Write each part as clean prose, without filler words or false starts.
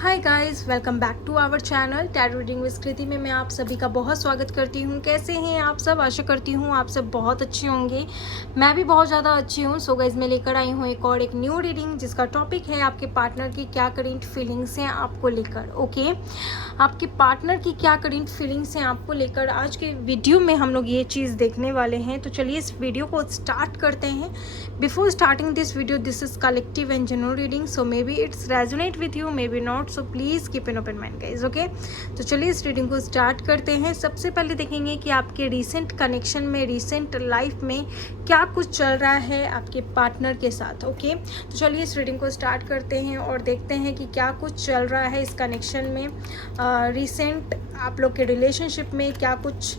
Hi guys, welcome back to our channel tarot reading with Kriti में मैं आप सभी का बहुत स्वागत करती हूँ। कैसे हैं आप सब? आशा करती हूँ आप सब बहुत अच्छे होंगे। मैं भी बहुत ज़्यादा अच्छी हूँ। सो गाइस, मैं लेकर आई हूँ एक न्यू रीडिंग जिसका टॉपिक है आपके पार्टनर की क्या करेंट फीलिंग्स हैं आपको लेकर। ओके, आपके पार्टनर की क्या करेंट फीलिंग्स हैं आपको लेकर आज के वीडियो में हम लोग ये चीज़ देखने वाले हैं। तो चलिए इस वीडियो को स्टार्ट करते हैं। Before starting this video, this is collective and general reading, so may be it's resonate with you, may be not, so please keep an open mind guys. Okay, तो चलिए इस रीडिंग को start करते हैं। सबसे पहले देखेंगे कि आपके रिसेंट कनेक्शन में, रिसेंट लाइफ में क्या कुछ चल रहा है आपके पार्टनर के साथ। ओके, तो चलिए इस रीडिंग को स्टार्ट करते हैं और देखते हैं कि क्या कुछ चल रहा है इस कनेक्शन में। रिसेंट आप लोग के रिलेशनशिप में क्या कुछ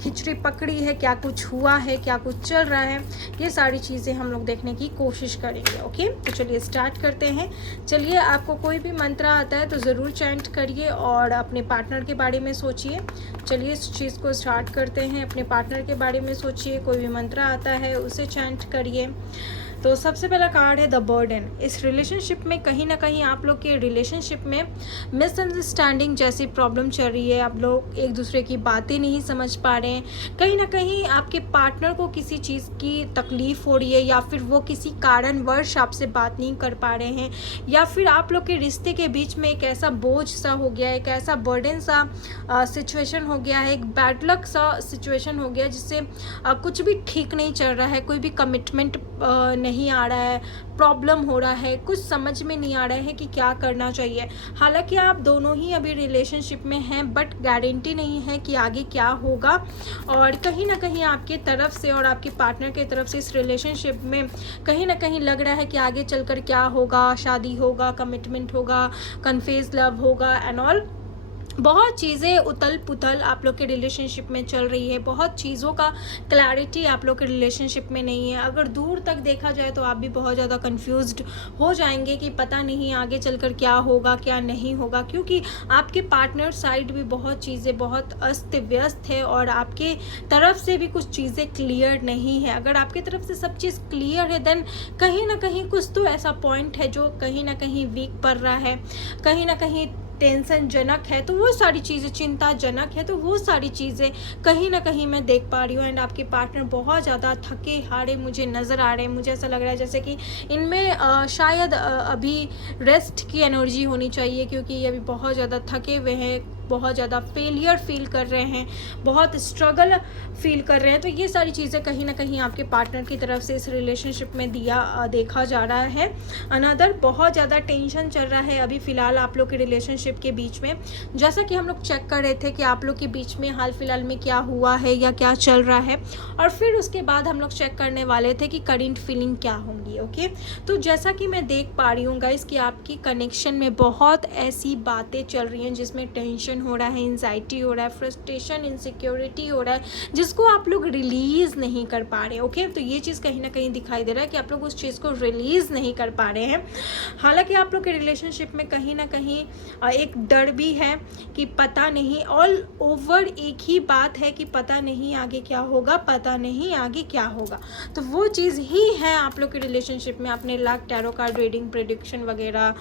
खिचड़ी पकड़ी है, क्या कुछ हुआ है, क्या कुछ चल रहा है, ये सारी चीज़ें हम लोग देखने की कोशिश करेंगे। ओके, तो चलिए स्टार्ट करते हैं। चलिए, आपको कोई भी मंत्र आता है तो ज़रूर चैंट करिए और अपने पार्टनर के बारे में सोचिए। चलिए इस चीज़ को स्टार्ट करते हैं। अपने पार्टनर के बारे में सोचिए, कोई भी मंत्र आता है उसे चैंट करिए। तो सबसे पहला कार्ड है द बर्डन। इस रिलेशनशिप में कहीं ना कहीं आप लोग के रिलेशनशिप में मिसअंडरस्टैंडिंग जैसी प्रॉब्लम चल रही है। आप लोग एक दूसरे की बातें नहीं समझ पा रहे हैं। कहीं ना कहीं आपके पार्टनर को किसी चीज़ की तकलीफ हो रही है, या फिर वो किसी कारणवश आपसे बात नहीं कर पा रहे हैं, या फिर आप लोग के रिश्ते के बीच में एक ऐसा बोझ सा हो गया है, एक ऐसा बर्डन सा सिचुएशन हो गया है, एक बैड लक सा सिचुएशन हो गया जिससे कुछ भी ठीक नहीं चल रहा है। कोई भी कमिटमेंट नहीं आ रहा है, प्रॉब्लम हो रहा है, कुछ समझ में नहीं आ रहा है कि क्या करना चाहिए। हालांकि आप दोनों ही अभी रिलेशनशिप में हैं, बट गारंटी नहीं है कि आगे क्या होगा। और कहीं ना कहीं आपके तरफ से और आपके पार्टनर के तरफ से इस रिलेशनशिप में कहीं ना कहीं लग रहा है कि आगे चलकर क्या होगा, शादी होगा, कमिटमेंट होगा, कन्फेस लव होगा एंड ऑल। बहुत चीज़ें उथल पुथल आप लोग के रिलेशनशिप में चल रही है। बहुत चीज़ों का क्लैरिटी आप लोग के रिलेशनशिप में नहीं है। अगर दूर तक देखा जाए तो आप भी बहुत ज़्यादा कंफ्यूज्ड हो जाएंगे कि पता नहीं आगे चलकर क्या होगा, क्या नहीं होगा, क्योंकि आपके पार्टनर साइड भी बहुत चीज़ें बहुत अस्त व्यस्त है और आपके तरफ से भी कुछ चीज़ें क्लियर नहीं है। अगर आपकी तरफ से सब चीज़ क्लियर है देन कहीं ना कहीं कुछ तो ऐसा पॉइंट है जो कहीं ना कहीं वीक पड़ रहा है, कहीं ना कहीं टेंशन जनक है, तो वो सारी चीज़ें चिंताजनक है, तो वो सारी चीज़ें कहीं ना कहीं मैं देख पा रही हूँ। एंड आपके पार्टनर बहुत ज़्यादा थके हारे मुझे नज़र आ रहे हैं। मुझे ऐसा लग रहा है जैसे कि इनमें शायद अभी रेस्ट की एनर्जी होनी चाहिए, क्योंकि ये अभी बहुत ज़्यादा थके हुए हैं, बहुत ज़्यादा फेलियर फील कर रहे हैं, बहुत स्ट्रगल फील कर रहे हैं। तो ये सारी चीज़ें कहीं ना कहीं आपके पार्टनर की तरफ से इस रिलेशनशिप में देखा जा रहा है। अनदर बहुत ज़्यादा टेंशन चल रहा है अभी फ़िलहाल आप लोग के रिलेशनशिप के बीच में। जैसा कि हम लोग चेक कर रहे थे कि आप लोग के बीच में हाल फिलहाल में क्या हुआ है या क्या चल रहा है, और फिर उसके बाद हम लोग चेक करने वाले थे कि करंट फीलिंग क्या होंगी। ओके, तो जैसा कि मैं देख पा रही हूँ गाइस कि आपकी कनेक्शन में बहुत ऐसी बातें चल रही हैं जिसमें टेंशन हो रहा है, एंजाइटी हो रहा है, फ्रस्ट्रेशन, इनसिक्योरिटी हो रहा है, जिसको आप लोग रिलीज़ नहीं कर पा रहे। ओके, तो ये चीज़ कहीं ना कहीं दिखाई दे रहा है कि आप लोग उस चीज़ को रिलीज़ नहीं कर पा रहे हैं। हालांकि आप लोग के रिलेशनशिप में कहीं ना कहीं एक डर भी है कि पता नहीं, ऑल ओवर एक ही बात है कि पता नहीं आगे क्या होगा, पता नहीं आगे क्या होगा। तो वो चीज़ ही है आप लोग के रिलेशनशिप में। आपने lakh tarot card reading, prediction वगैरह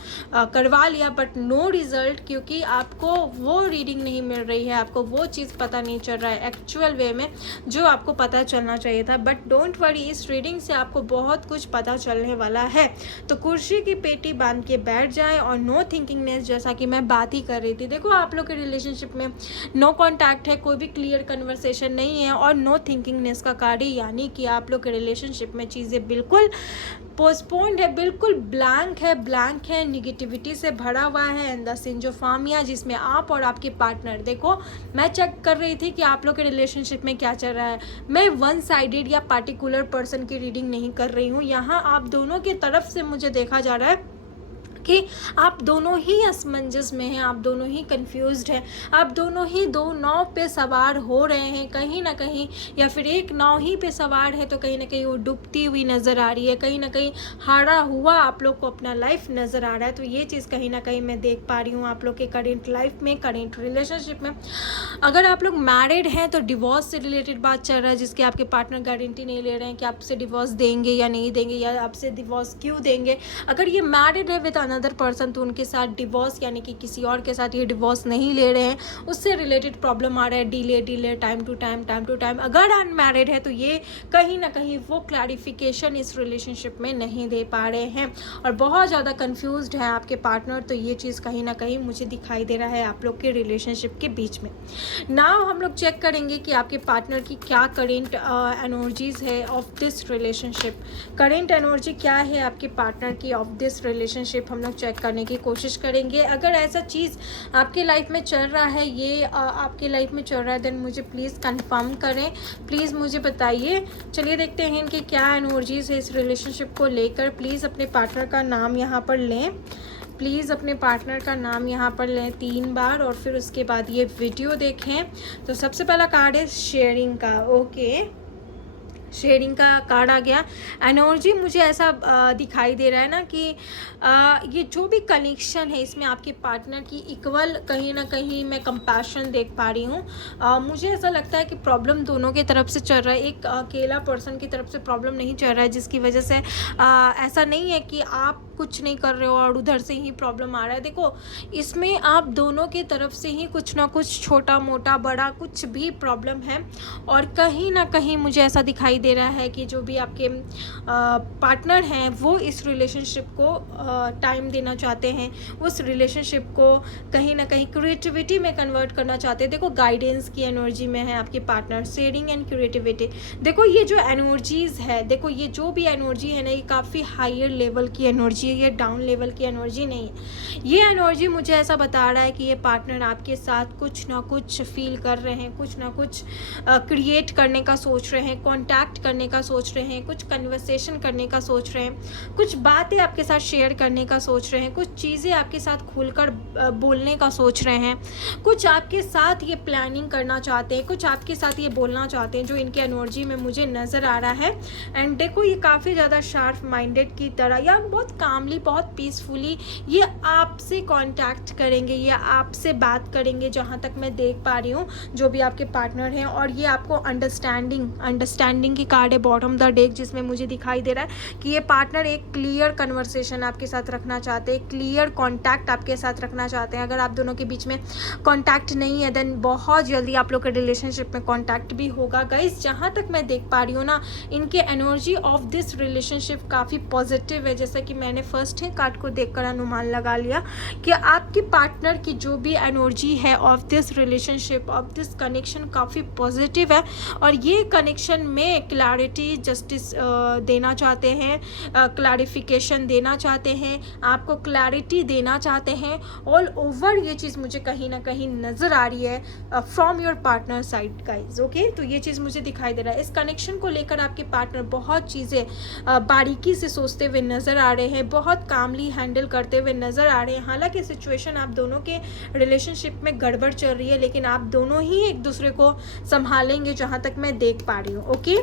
करवा लिया, बट नो रिजल्ट, क्योंकि आपको वो रीडिंग नहीं मिल रही है, आपको वो चीज़ पता नहीं चल रहा है एक्चुअल वे में जो आपको पता चलना चाहिए था। बट डोंट वरी, इस रीडिंग से आपको बहुत कुछ पता चलने वाला है। तो कुर्सी की पेटी बांध के बैठ जाए और नो थिंकिंगनेस, जैसा कि मैं बात ही कर रही थी। देखो, आप लोग के रिलेशनशिप में नो कॉन्टैक्ट है, कोई भी क्लियर कन्वर्सेशन नहीं है और नो थिंकिंगनेस का कार्ड है, यानी कि आप लोग के रिलेशनशिप में चीज़ें बिल्कुल पोस्टपोन्ड है, बिल्कुल ब्लैंक है, निगेटिविटी से भरा हुआ है। एंड द सिंजोफार्मिया, जिसमें आप और आपके पार्टनर, देखो मैं चेक कर रही थी कि आप लोग के रिलेशनशिप में क्या चल रहा है। मैं वन साइडेड या पार्टिकुलर पर्सन की रीडिंग नहीं कर रही हूँ। यहाँ आप दोनों की तरफ से मुझे देखा जा रहा है कि आप दोनों ही असमंजस में हैं, आप दोनों ही कंफ्यूज्ड हैं, आप दोनों ही दो नाव पे सवार हो रहे हैं कहीं ना कहीं, या फिर एक नाव ही पे सवार है तो कहीं ना कहीं वो डूबती हुई नज़र आ रही है, कहीं ना कहीं हारा हुआ आप लोग को अपना लाइफ नज़र आ रहा है। तो ये चीज़ कहीं ना कहीं मैं देख पा रही हूँ आप लोग के करेंट लाइफ में, करेंट रिलेशनशिप में। अगर आप लोग मैरिड हैं तो डिवोर्स से रिलेटेड बात चल रहा है, जिसके आपके पार्टनर गारंटी नहीं ले रहे हैं कि आपसे डिवोर्स देंगे या नहीं देंगे, या आपसे डिवोर्स क्यों देंगे। अगर ये मैरिड है विद अनदर पर्सन, तो उनके साथ डिवोर्स यानी कि किसी और के साथ ये डिवोर्स नहीं ले रहे हैं, उससे रिलेटेड प्रॉब्लम आ रहा है, डिले टाइम टू टाइम। अगर अनमैरिड है तो ये कहीं ना कहीं वो क्लैरिफिकेशन इस रिलेशनशिप में नहीं दे पा रहे हैं और बहुत ज़्यादा कंफ्यूज्ड है आपके पार्टनर। तो ये चीज़ कहीं ना कहीं मुझे दिखाई दे रहा है आप लोग के रिलेशनशिप के बीच में। नाउ हम लोग चेक करेंगे कि आपके पार्टनर की क्या करेंट एनर्जीज है of this relationship. Current energy क्या है आपके पार्टनर की ऑफ दिस रिलेशनशिप, हम लोग चेक करने की कोशिश करेंगे। अगर ऐसा चीज़ आपके लाइफ में चल रहा है, ये आपके लाइफ में चल रहा है, देन मुझे प्लीज़ कंफर्म करें, प्लीज़ मुझे बताइए। चलिए देखते हैं इनकी क्या एनर्जीज है इस रिलेशनशिप को लेकर। प्लीज़ अपने पार्टनर का नाम यहाँ पर लें, प्लीज़ अपने पार्टनर का नाम यहाँ पर लें 3 बार और फिर उसके बाद ये वीडियो देखें। तो सबसे पहला कार्ड है शेयरिंग का। ओके, शेयरिंग का कार्ड आ गया। एनर्जी मुझे ऐसा दिखाई दे रहा है ना कि ये जो भी कनेक्शन है इसमें आपके पार्टनर की इक्वल कहीं ना कहीं मैं कंपैशन देख पा रही हूँ। मुझे ऐसा लगता है कि प्रॉब्लम दोनों की तरफ से चल रहा है, एक अकेला पर्सन की तरफ से प्रॉब्लम नहीं चल रहा है, जिसकी वजह से ऐसा नहीं है कि आप कुछ नहीं कर रहे हो और उधर से ही प्रॉब्लम आ रहा है। देखो, इसमें आप दोनों की तरफ से ही कुछ ना कुछ छोटा मोटा बड़ा कुछ भी प्रॉब्लम है और कहीं ना कहीं मुझे ऐसा दिखाई दे रहा है कि जो भी आपके पार्टनर हैं वो इस रिलेशनशिप को टाइम देना चाहते हैं, उस रिलेशनशिप को कहीं ना कहीं क्रिएटिविटी में कन्वर्ट करना चाहते हैं। देखो, गाइडेंस की एनर्जी में है आपके पार्टनर, शेयरिंग एंड क्रिएटिविटी। देखो, ये जो एनर्जीज़ है, देखो ये जो भी एनर्जी है ना, ये काफ़ी हायर लेवल की एनर्जी है, ये डाउन लेवल की एनर्जी नहीं है। ये एनर्जी मुझे ऐसा बता रहा है कि ये पार्टनर आपके साथ कुछ ना कुछ फील कर रहे हैं, कुछ ना कुछ क्रिएट करने का सोच रहे हैं, कॉन्टैक्ट करने का सोच रहे हैं, कुछ कन्वर्सेशन करने का सोच रहे हैं, कुछ बातें आपके साथ शेयर करने का सोच रहे हैं, कुछ चीज़ें आपके साथ खुलकर बोलने का सोच रहे हैं, कुछ आपके साथ ये प्लानिंग करना चाहते हैं, कुछ आपके साथ ये बोलना चाहते हैं, जो इनकी एनर्जी में मुझे नज़र आ रहा है। एंड देखो, ये काफ़ी ज़्यादा शार्प माइंडेड की तरह या बहुत कामली, बहुत पीसफुली ये आपसे कांटेक्ट करेंगे, ये आपसे बात करेंगे, जहाँ तक मैं देख पा रही हूँ जो भी आपके पार्टनर हैं। और ये आपको अंडरस्टैंडिंग की कार्ड है बॉटम द डेक, जिसमें मुझे दिखाई दे रहा है कि ये पार्टनर एक क्लियर कन्वर्सेशन आपके साथ रखना चाहते हैं, क्लियर कॉन्टैक्ट आपके साथ रखना चाहते हैं। अगर आप दोनों के बीच में कॉन्टैक्ट नहीं है देन बहुत जल्दी आप लोग के रिलेशनशिप में कॉन्टैक्ट भी होगा। गाइस, जहाँ तक मैं देख पा रही हूँ ना, इनके एनर्जी ऑफ दिस रिलेशनशिप काफ़ी पॉजिटिव है। जैसा कि मैंने फर्स्ट ही कार्ड को देखकर अनुमान लगा लिया कि आपके पार्टनर की जो भी एनर्जी है of this relationship, of this connection काफ़ी पॉजिटिव है और ये कनेक्शन में क्लैरिटी, जस्टिस देना चाहते हैं, क्लैरिफिकेशन देना चाहते हैं, आपको क्लैरिटी देना चाहते हैं। ऑल ओवर ये चीज़ मुझे कहीं ना कहीं नज़र आ रही है from your partner side guys. Okay, तो ये चीज़ मुझे दिखाई दे रहा है। इस कनेक्शन को लेकर आपके पार्टनर बहुत चीज़ें बारीकी से सोचते हुए नज़र आ रहे हैं, बहुत कामली हैंडल करते हुए नज़र आ रहे हैं। हालांकि सिचुएशन आप दोनों के रिलेशनशिप में गड़बड़ चल रही है, लेकिन आप दोनों ही एक दूसरे को संभालेंगे, जहाँ तक मैं देख पा रही हूँ। ओके,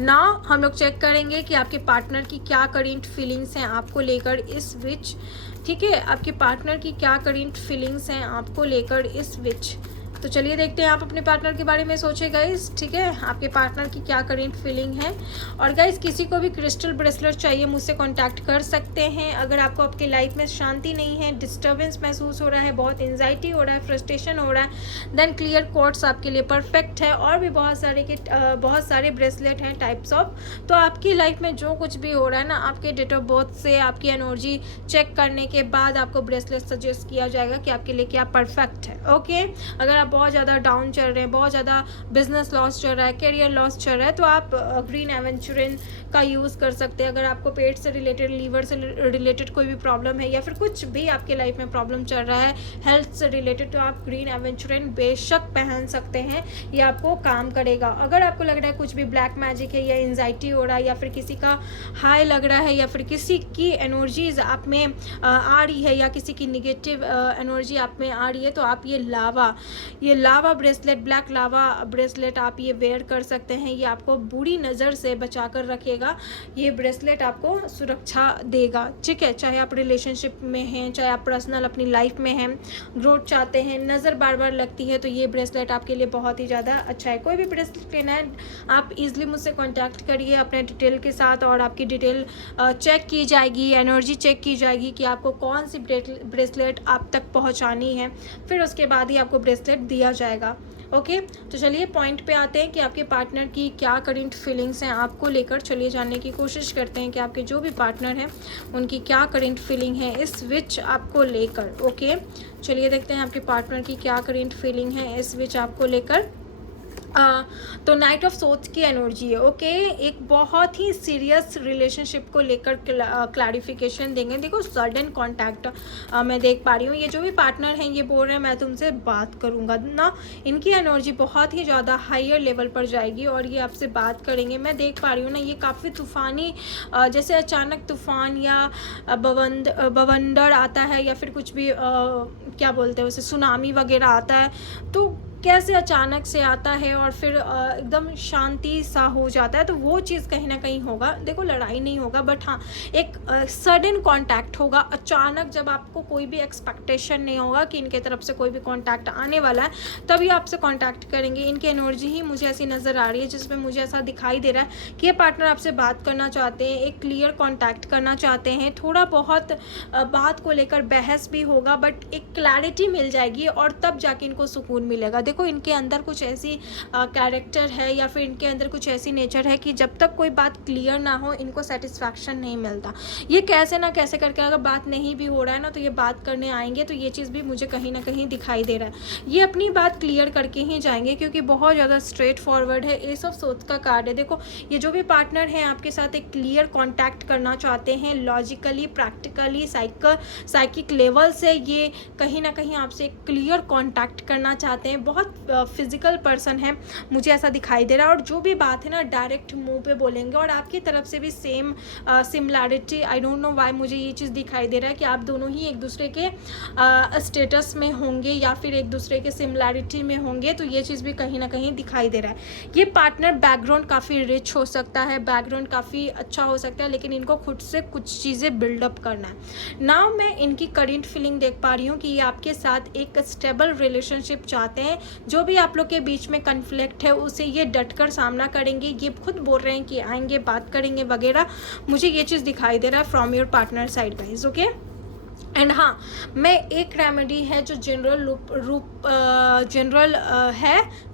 नाउ हम लोग चेक करेंगे कि आपके पार्टनर की क्या करेंट फीलिंग्स हैं आपको लेकर इस विच। ठीक है, आपके पार्टनर की क्या करेंट फीलिंग्स हैं आपको लेकर इस विच। तो चलिए देखते हैं आप अपने पार्टनर के बारे में सोचे गाइस। ठीक है, आपके पार्टनर की क्या करेंट फीलिंग है। और गाइस, किसी को भी क्रिस्टल ब्रेसलेट चाहिए मुझसे कांटेक्ट कर सकते हैं। अगर आपको आपके लाइफ में शांति नहीं है, डिस्टर्बेंस महसूस हो रहा है, बहुत एंजाइटी हो रहा है, फ्रस्ट्रेशन हो रहा है, देन क्लियर क्वार्ट्स आपके लिए परफेक्ट है। और भी बहुत सारे ब्रेसलेट हैं टाइप्स ऑफ। तो आपकी लाइफ में जो कुछ भी हो रहा है ना, आपके डेट ऑफ बर्थ से आपकी एनर्जी चेक करने के बाद आपको ब्रेसलेट सजेस्ट किया जाएगा कि आपके लिए क्या परफेक्ट है। ओके, अगर आप बहुत ज़्यादा डाउन चल रहे हैं, बहुत ज़्यादा बिजनेस लॉस चल रहा है, करियर लॉस चल रहा है, तो आप ग्रीन एवेंचुरिन का यूज़ कर सकते हैं। अगर आपको पेट से रिलेटेड, लीवर से रिलेटेड कोई भी प्रॉब्लम है या फिर कुछ भी आपके लाइफ में प्रॉब्लम चल रहा है हेल्थ से रिलेटेड, तो आप ग्रीन एवेंचुरिन बेशक पहन सकते हैं, ये आपको काम करेगा। अगर आपको लग रहा है कुछ भी ब्लैक मैजिक है या एंजाइटी हो रहा है या फिर किसी का हाई लग रहा है या फिर किसी की एनर्जीज आप में आ रही है या किसी की निगेटिव एनर्जी आप में आ रही है, तो आप ये लावा ये लावा ब्रेसलेट, ब्लैक लावा ब्रेसलेट आप ये वेयर कर सकते हैं। ये आपको बुरी नज़र से बचा कर रखेगा। ये ब्रेसलेट आपको सुरक्षा देगा, ठीक है। चाहे आप रिलेशनशिप में हैं, चाहे आप पर्सनल अपनी लाइफ में हैं, ग्रोथ चाहते हैं, नज़र बार बार लगती है, तो ये ब्रेसलेट आपके लिए बहुत ही ज़्यादा अच्छा है। कोई भी ब्रेसलेट लेना है आप ईजिली मुझसे कॉन्टैक्ट करिए अपने डिटेल के साथ, और आपकी डिटेल चेक की जाएगी, एनर्जी चेक की जाएगी कि आपको कौन सी ब्रेसलेट आप तक पहुंचानी है, फिर उसके बाद ही आपको ब्रेसलेट दिया जाएगा। ओके, तो चलिए पॉइंट पे आते हैं कि आपके पार्टनर की क्या करंट फीलिंग्स हैं आपको लेकर। चलिए जानने की कोशिश करते हैं कि आपके जो भी पार्टनर हैं उनकी क्या करंट फीलिंग है इस स्विच आपको लेकर। ओके, चलिए देखते हैं आपके पार्टनर की क्या करंट फीलिंग है इस स्विच आपको लेकर। तो नाइट ऑफ सोर्ड्स की एनर्जी है। ओके, एक बहुत ही सीरियस रिलेशनशिप को लेकर क्लैरिफिकेशन देंगे। देखो सडन कॉन्टैक्ट मैं देख पा रही हूँ। ये जो भी पार्टनर हैं ये बोल रहे हैं मैं तुमसे बात करूँगा ना, इनकी एनर्जी बहुत ही ज़्यादा हायर लेवल पर जाएगी और ये आपसे बात करेंगे। मैं देख पा रही हूँ ना, ये काफ़ी तूफ़ानी, जैसे अचानक तूफ़ान या बवंडर आता है या फिर कुछ भी क्या बोलते हैं उसे, सुनामी वगैरह आता है, तो कैसे अचानक से आता है और फिर एकदम शांति सा हो जाता है, तो वो चीज़ कहीं ना कहीं होगा। देखो लड़ाई नहीं होगा, बट हाँ एक सडन कांटेक्ट होगा अचानक, जब आपको कोई भी एक्सपेक्टेशन नहीं होगा कि इनके तरफ से कोई भी कांटेक्ट आने वाला है, तभी आपसे कांटेक्ट करेंगे। इनकी एनर्जी ही मुझे ऐसी नज़र आ रही है जिसमें मुझे ऐसा दिखाई दे रहा है कि ये पार्टनर आपसे बात करना चाहते हैं, एक क्लियर कॉन्टैक्ट करना चाहते हैं। थोड़ा बहुत बात को लेकर बहस भी होगा, बट एक क्लैरिटी मिल जाएगी और तब जाके इनको सुकून मिलेगा। देखो इनके अंदर कुछ ऐसी कैरेक्टर है या फिर इनके अंदर कुछ ऐसी नेचर है कि जब तक कोई बात क्लियर ना हो इनको सेटिस्फैक्शन नहीं मिलता। ये कैसे ना कैसे करके अगर बात नहीं भी हो रहा है ना, तो ये बात करने आएंगे, तो ये चीज़ भी मुझे कहीं ना कहीं दिखाई दे रहा है। ये अपनी बात क्लियर करके ही जाएंगे क्योंकि बहुत ज़्यादा स्ट्रेट फॉरवर्ड है। एस ऑफ सोर्ड्स का कार्ड है। देखो ये जो भी पार्टनर हैं आपके साथ एक क्लियर कॉन्टैक्ट करना चाहते हैं, लॉजिकली, प्रैक्टिकली, साइकिक लेवल से ये कहीं ना कहीं आपसे एक क्लियर कॉन्टैक्ट करना चाहते हैं। बहुत फिजिकल पर्सन है, मुझे ऐसा दिखाई दे रहा है, और जो भी बात है ना डायरेक्ट मुंह पे बोलेंगे। और आपकी तरफ से भी same similarity, I don't know why मुझे ये चीज़ दिखाई दे रहा है कि आप दोनों ही एक दूसरे के स्टेटस में होंगे या फिर एक दूसरे के सिमिलैरिटी में होंगे, तो ये चीज़ भी कहीं ना कहीं दिखाई दे रहा है। ये पार्टनर बैकग्राउंड काफ़ी रिच हो सकता है, बैकग्राउंड काफ़ी अच्छा हो सकता है, लेकिन इनको खुद से कुछ चीज़ें बिल्डअप करना है। नाउ मैं इनकी करंट फीलिंग देख पा रही हूँ कि ये आपके साथ एक स्टेबल रिलेशनशिप चाहते हैं। जो भी आप लोग के बीच में कन्फ्लिक्ट है उसे ये डटकर सामना करेंगे। ये खुद बोल रहे हैं कि आएंगे, बात करेंगे वगैरह, मुझे ये चीज़ दिखाई दे रहा है from your partner side guys. Okay, and हाँ, मैं एक रेमेडी है जो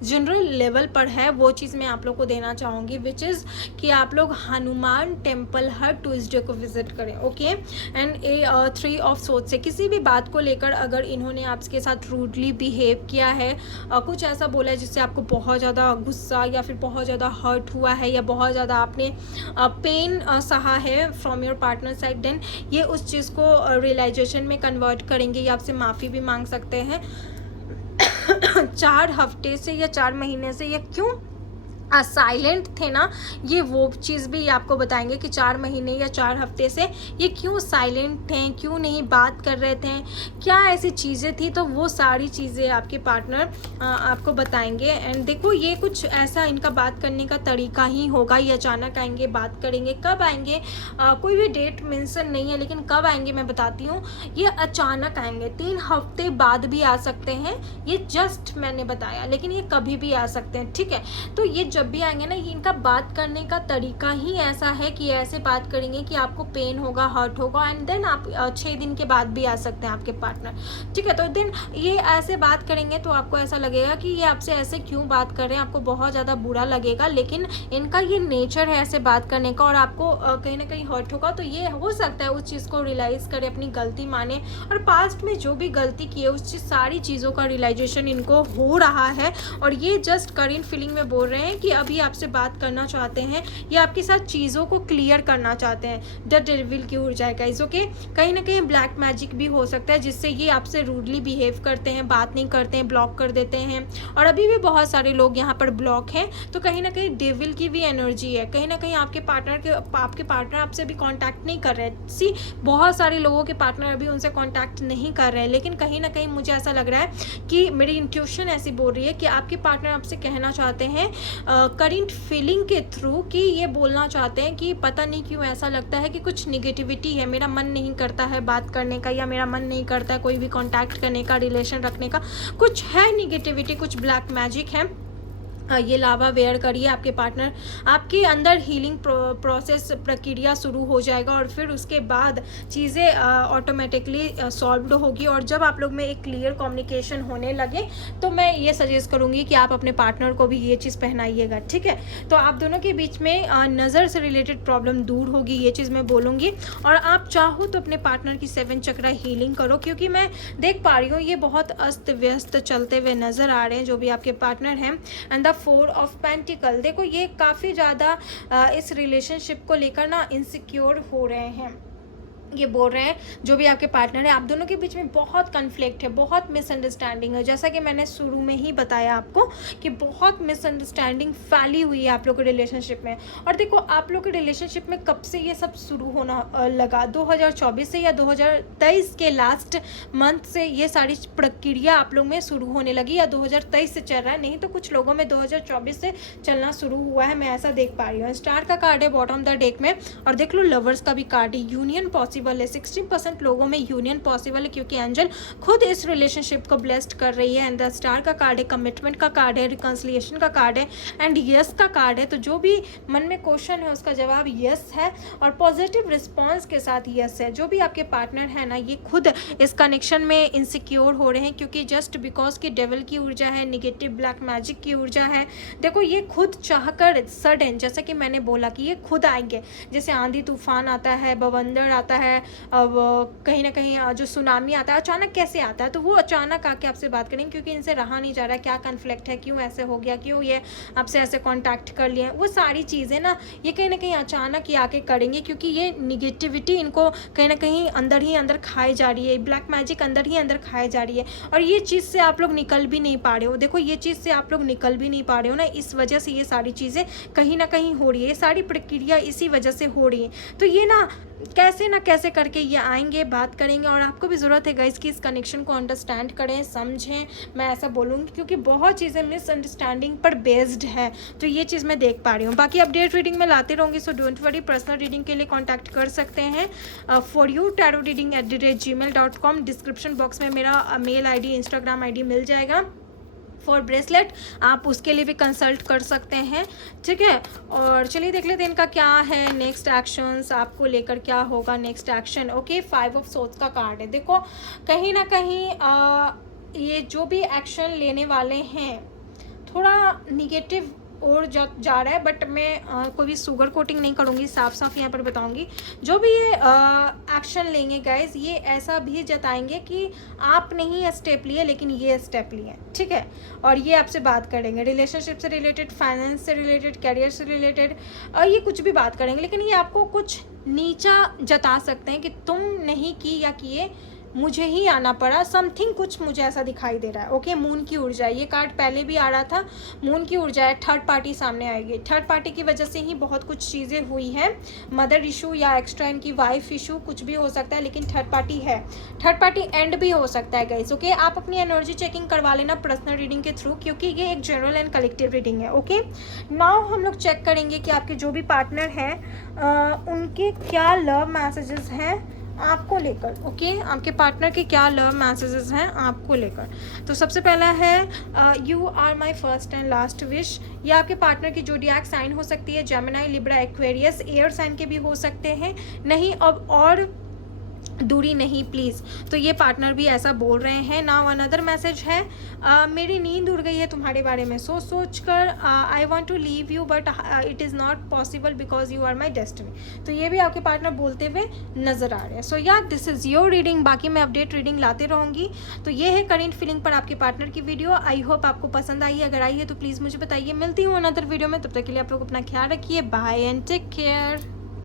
जनरल लेवल पर है, वो चीज़ मैं आप लोग को देना चाहूँगी, विच इज़ कि आप लोग हनुमान टेम्पल हर ट्यूसडे को विजिट करें। ओके, एंड 3 ऑफ सोर्ड्स से किसी भी बात को लेकर अगर इन्होंने आपके साथ रूडली बिहेव किया है, कुछ ऐसा बोला है जिससे आपको बहुत ज़्यादा गुस्सा या फिर बहुत ज़्यादा हर्ट हुआ है या बहुत ज़्यादा आपने पेन सहा है from your partner side, then ये उस चीज़ को रियलाइजेशन में कन्वर्ट करेंगे या आपसे माफ़ी भी मांग सकते हैं। 4 हफ्ते से या 4 महीने से ये क्यों साइलेंट थे ना, ये वो चीज़ भी आपको बताएंगे कि 4 महीने या 4 हफ्ते से ये क्यों साइलेंट थे, क्यों नहीं बात कर रहे थे, क्या ऐसी चीज़ें थी, तो वो सारी चीज़ें आपके पार्टनर आपको बताएंगे। एंड देखो ये कुछ ऐसा इनका बात करने का तरीका ही होगा, ये अचानक आएंगे, बात करेंगे। कब आएंगे कोई भी डेट मेंशन नहीं है, लेकिन कब आएंगे मैं बताती हूँ। ये अचानक आएंगे, 3 हफ्ते बाद भी आ सकते हैं, ये जस्ट मैंने बताया, लेकिन ये कभी भी आ सकते हैं, ठीक है। तो ये जब भी आएंगे ना, ये इनका बात करने का तरीका ही ऐसा है कि ऐसे बात करेंगे कि आपको पेन होगा, हर्ट होगा, एंड देन आप 6 दिन के बाद भी आ सकते हैं आपके पार्टनर, ठीक है। तो दिन ये ऐसे बात करेंगे तो आपको ऐसा लगेगा कि ये आपसे ऐसे क्यों बात कर रहे हैं, आपको बहुत ज़्यादा बुरा लगेगा, लेकिन इनका ये नेचर है ऐसे बात करने का, और आपको कहीं ना कहीं हर्ट होगा। तो ये हो सकता है उस चीज़ को रियलाइज़ करे, अपनी गलती माने, और पास्ट में जो भी गलती की है उस सारी चीज़ों का रियलाइजेशन इनको हो रहा है। और ये जस्ट करंट फीलिंग में बोल रहे हैं कि अभी आपसे बात करना चाहते हैं या आपके साथ चीज़ों को क्लियर करना चाहते हैं। द डेविल की ऊर्जा है गाइस, ओके। कहीं ना कहीं ब्लैक मैजिक भी हो सकता है जिससे ये आपसे रूडली बिहेव करते हैं, बात नहीं करते हैं, ब्लॉक कर देते हैं। और अभी भी बहुत सारे लोग यहाँ पर ब्लॉक हैं, तो कहीं ना कहीं डेविल की भी एनर्जी है। कहीं ना कहीं आपके पार्टनर आपसे अभी कांटेक्ट नहीं कर रहे हैं। सी बहुत सारे लोगों के पार्टनर अभी उनसे कांटेक्ट नहीं कर रहे हैं, लेकिन कहीं ना कहीं मुझे ऐसा लग रहा है कि मेरी इंट्यूशन ऐसी बोल रही है कि आपके पार्टनर आपसे कहना चाहते हैं करंट फीलिंग के थ्रू, कि ये बोलना चाहते हैं कि पता नहीं क्यों ऐसा लगता है कि कुछ निगेटिविटी है, मेरा मन नहीं करता है बात करने का, या मेरा मन नहीं करता है कोई भी कांटेक्ट करने का, रिलेशन रखने का, कुछ है निगेटिविटी, कुछ ब्लैक मैजिक है। ये लावा वेयर करिए, आपके पार्टनर आपके अंदर हीलिंग प्रोसेस प्रक्रिया शुरू हो जाएगा और फिर उसके बाद चीज़ें ऑटोमेटिकली सॉल्व्ड होगी। और जब आप लोग में एक क्लियर कम्युनिकेशन होने लगे तो मैं ये सजेस्ट करूँगी कि आप अपने पार्टनर को भी ये चीज़ पहनाइएगा, ठीक है। तो आप दोनों के बीच में नज़र से रिलेटेड प्रॉब्लम दूर होगी, ये चीज़ मैं बोलूँगी। और आप चाहो तो अपने पार्टनर की 7 चक्रा हीलिंग करो, क्योंकि मैं देख पा रही हूँ ये बहुत अस्त व्यस्त चलते हुए नज़र आ रहे हैं जो भी आपके पार्टनर हैं। एंड द 4 ऑफ पेंटिकल, देखो ये काफ़ी ज़्यादा इस रिलेशनशिप को लेकर ना इनसिक्योर हो रहे हैं। ये बोल रहे हैं जो भी आपके पार्टनर है, आप दोनों के बीच में बहुत कन्फ्लिक्ट है, बहुत मिसअंडरस्टैंडिंग है। जैसा कि मैंने शुरू में ही बताया आपको कि बहुत मिसअंडरस्टैंडिंग फैली हुई है आप लोग के रिलेशनशिप में। और देखो आप लोग के रिलेशनशिप में कब से ये सब शुरू होना लगा, 2024 से या 2023 के लास्ट मंथ से ये सारी प्रक्रिया आप लोग में शुरू होने लगी, या 2023 से चल रहा है, नहीं तो कुछ लोगों में 2024 से चलना शुरू हुआ है, मैं ऐसा देख पा रही हूँ। स्टार का कार्ड है बॉटम द डेक में, और देख लो लवर्स का भी कार्ड है। यूनियन पॉसिबल है, 60% लोगों में यूनियन पॉसिबल है, क्योंकि एंजल खुद इस रिलेशनशिप को ब्लेस्ड कर रही है। एंड द स्टार का कार्ड है, कमिटमेंट का कार्ड है, रिकंसिलिएशन का कार्ड है, एंड यस का कार्ड है। तो जो भी मन में क्वेश्चन है उसका जवाब यस है, और पॉजिटिव रिस्पॉन्स के साथ यस है। जो भी आपके पार्टनर है ना, ये खुद इस कनेक्शन में इनसिक्योर हो रहे हैं, क्योंकि जस्ट बिकॉज की डेविल की ऊर्जा है, निगेटिव ब्लैक मैजिक की ऊर्जा है। देखो ये खुद चाहकर सडन, जैसा कि मैंने बोला कि ये खुद आएंगे, जैसे आंधी तूफान आता है, बवंदर आता है, अब कहीं ना कहीं जो सुनामी आता है अचानक कैसे आता है, तो वो अचानक आके आपसे बात करेंगे, क्योंकि इनसे रहा नहीं जा रहा है, क्या कन्फ्लिक्ट है, क्यों ऐसे हो गया, क्यों ये आपसे ऐसे कांटेक्ट कर लिए, वो सारी चीज़ें ना ये कहीं ना कहीं अचानक ही आके करेंगे, क्योंकि ये निगेटिविटी इनको कहीं ना कहीं अंदर ही अंदर खाई जा रही है, ब्लैक मैजिक अंदर ही अंदर खाई जा रही है। और ये चीज़ से आप लोग निकल भी नहीं पा रहे हो, देखो ये चीज़ से आप लोग निकल भी नहीं पा रहे हो ना, इस वजह से ये सारी चीज़ें कहीं ना कहीं हो रही है, ये सारी प्रक्रिया इसी वजह से हो रही है। तो ये ना कैसे करके ये आएंगे, बात करेंगे, और आपको भी ज़रूरत है गाइस कि इस कनेक्शन को अंडरस्टैंड करें, समझें, मैं ऐसा बोलूँगी, क्योंकि बहुत चीज़ें मिसअंडरस्टैंडिंग पर बेस्ड है। तो ये चीज़ मैं देख पा रही हूँ। बाकी अपडेट रीडिंग में लाते रहूँगी, so don't worry. Personal reading के लिए कॉन्टैक्ट कर सकते हैं for you tarotreading@gmail.com। Description box में मेरा मेल ID, इंस्टाग्राम ID मिल जाएगा। फॉर ब्रेसलेट आप उसके लिए भी कंसल्ट कर सकते हैं, ठीक है। और चलिए देख लेते हैं इनका क्या है नेक्स्ट एक्शंस, आपको लेकर क्या होगा next action. Okay, 5 of swords का कार्ड है। देखो कहीं ना कहीं ये जो भी एक्शन लेने वाले हैं थोड़ा निगेटिव और जा रहा है, बट मैं कोई भी सुगर कोटिंग नहीं करूँगी, साफ साफ यहाँ पर बताऊँगी। जो भी ये एक्शन लेंगे गाइज, ये ऐसा भी जताएंगे कि आपने ही स्टेप लिए, लेकिन ये स्टेप लिए, ठीक है। और ये आपसे बात करेंगे रिलेशनशिप से रिलेटेड, फाइनेंस से रिलेटेड, कैरियर से रिलेटेड, ये कुछ भी बात करेंगे, लेकिन ये आपको कुछ नीचा जता सकते हैं कि तुम नहीं की या किए, मुझे ही आना पड़ा, समथिंग कुछ मुझे ऐसा दिखाई दे रहा है। ओके, मून की ऊर्जा, ये कार्ड पहले भी आ रहा था, मून की ऊर्जा है, थर्ड पार्टी सामने आएगी। थर्ड पार्टी की वजह से ही बहुत कुछ चीज़ें हुई हैं, मदर इशू या एक्स्ट्रा इनकी वाइफ इशू, कुछ भी हो सकता है, लेकिन थर्ड पार्टी है, थर्ड पार्टी एंड भी हो सकता है गाइस। ओके, आप अपनी एनर्जी चेकिंग करवा लेना पर्सनल रीडिंग के थ्रू, क्योंकि ये एक जनरल एंड कलेक्टिव रीडिंग है। ओके, नाउ हम लोग चेक करेंगे कि आपके जो भी पार्टनर हैं उनके क्या लव मैसेजेस हैं आपको लेकर। ओके, आपके पार्टनर के क्या लव मैसेजेस हैं आपको लेकर। तो सबसे पहला है you are my first and last wish. ये आपके पार्टनर की जोडिएक साइन हो सकती है, Gemini, Libra, Aquarius, air sign के भी हो सकते हैं। नहीं अब और दूरी नहीं प्लीज़। तो ये पार्टनर भी ऐसा बोल रहे हैं। नाउ अनदर मैसेज है, मेरी नींद उड़ गई है तुम्हारे बारे में सोच सोच कर। I want to leave you but it is not possible because you are my destiny. तो ये भी आपके पार्टनर बोलते हुए नज़र आ रहे हैं। सो या दिस इज़ योर रीडिंग। बाकी मैं अपडेट रीडिंग लाते रहूँगी। तो ये है करेंट फीलिंग पर आपके पार्टनर की वीडियो। आई होप आपको पसंद आई है। अगर आई है तो प्लीज़ मुझे बताइए। मिलती हूँ अनदर वीडियो में, तब तक के लिए आप लोग अपना ख्याल रखिए। Bye and take care.